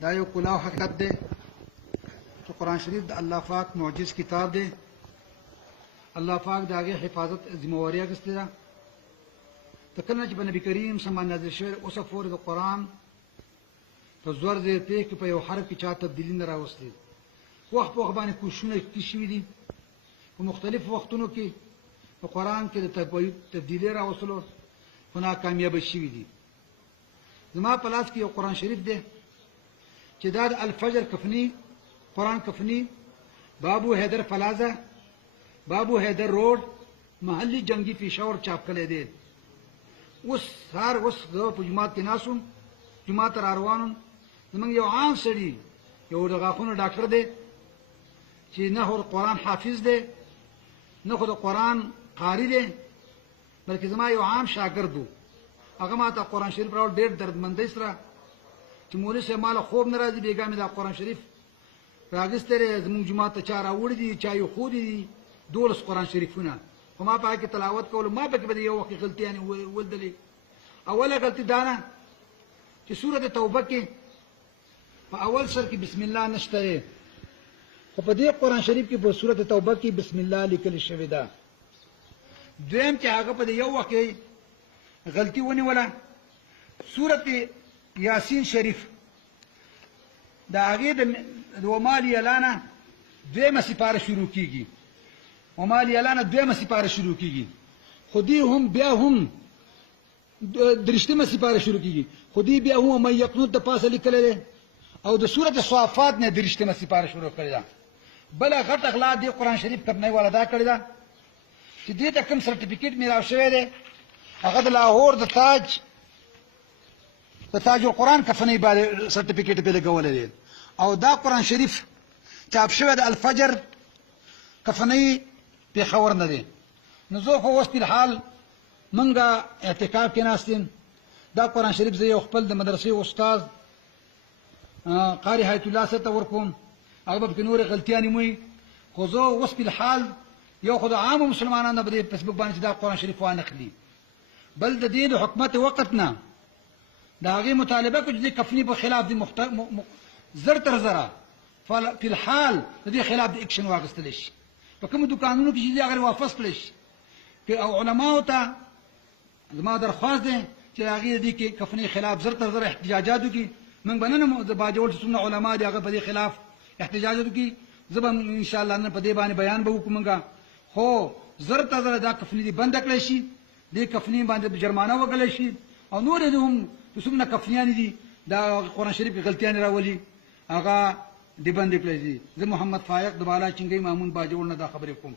دا you کلاو حقیقت دی چې قرآن شریف د الله پاک معجز کتاب دی. الله پاک د هغې حفاظت ذمهواري اخیستې ده. ته کله چې په نبي کریم سم باندې نازل شوی اوسه پورې د قرآن په زور زیرتۍ کې په یو حرف کې چا تبدیلي نه راوستې. وخت په وخت باندې کوششونه شوي دي په مختلفو وختونو کې په قرآن کې د تبدیلي راوستلو خو ناکامیابه شوي دي. زما په لاس کې یو قرآن شریف دی چې دا د الفجر کفنی قرآن کفنی بابو حیدر پلازا بابو حیدر روډ محلي جنگي پېښور چاپ کړی دی. اوس سهار اوس زه په جومات کې ناست وم، جومات ته را روان وم. زموږ یو عام سړي یو د غاښونو ډاکټر دی چې نه خو د قرآن حافظ دی نه خو د قرآن قاري دی بلکې زما یو عام شاګرد و. هغه ما ته قرآن شریف راوړ ډېر دردمندۍ سره چې مولوي صاحب ما له خوب نه راځي بېګا مې دا قرآن شریف راګستی دی. زموږ جومات ته چا راوړي دي چا یې ښودي دي 12 قرآن شریفونه خو ما په هغه کې تلاوت کولو. ما پکې به د یو وخت غلطیانې ولدلې. اوله غلطي دا نه چې سورت توبه کې په اول سر کې بسم الله نشته دی خو په دې قرآن شریف کې په سورت توبه کې بسم الله لیکل شوې ده. دویم چې هغه په یو وخت کې غلطي ونیوله سورت یاسین شریف د هغې د وما لی لنا دویمه سپاره شروع کېږي. وما لی لنا دویمه سپاره شروع کېږي خو دې هم بیا هم درشتمه سپاره شروع کېږي خو دې بیا هم من یقنوت د پاسه لیکلی دی او د سورت صافات نه درشتمه سپاره شروع کړې ده. بله غټه غلا دې قرآن شریف کمپنۍ والا دا کړې ده چې دې ته کوم سرټیفیکیټ میلاو شوی دی هغه د لاهور د تاج القرآن کفنۍ باندې سرټیفیکیټ پې لګولی دی او دا قرآن شریف چاپ شوی د الفجر کفنۍ پېښور نه دی. نو زه خو اوس فلحال موږ اعتکاف کې ناست یم. دا قرآن شریف زه یو خپل د مدرسې استاد قاري حیات الله صاحب ته ورکوم. هغه به پکې نورې غلطیانې موي خو زه اوس فلحال یو خو د عامو مسلمانانو به دې فیسبوک باندې چې دا قرآن شریف وانخلي بل د دې د حکومت وقت نه د هغې مطالبه کړو چې د کفني په خلاف د زر تر زره فلحال د دې خلاف د اکشن واخیستلی شي په کومو دوکانونو کې چې دې هغه واپس کړی شي او علماو ته زما درخواست دی چې هغې د دې کې کفنۍ خلاف زر تر زره احتجاجات وکړي. موږ به نن باجوړ چې څومره علما دي هغه په دې خلاف احتجاجات وکړي. زه به انشاءالله نن په دې باندې بیان به وکړو موږ خو زر تر زره دا کفنۍ دې بنده کړی شي دې کفنۍ باندې جرمانه وګړی شي او نورې دې هم چې څومره کفنیانې دي دا قرآن شریف کې غلطیانې راولي هغه دې بندې کړی شي. زه محمد فایق د بالا چنګۍ مامون باجوړ نه دا خبرې کوم.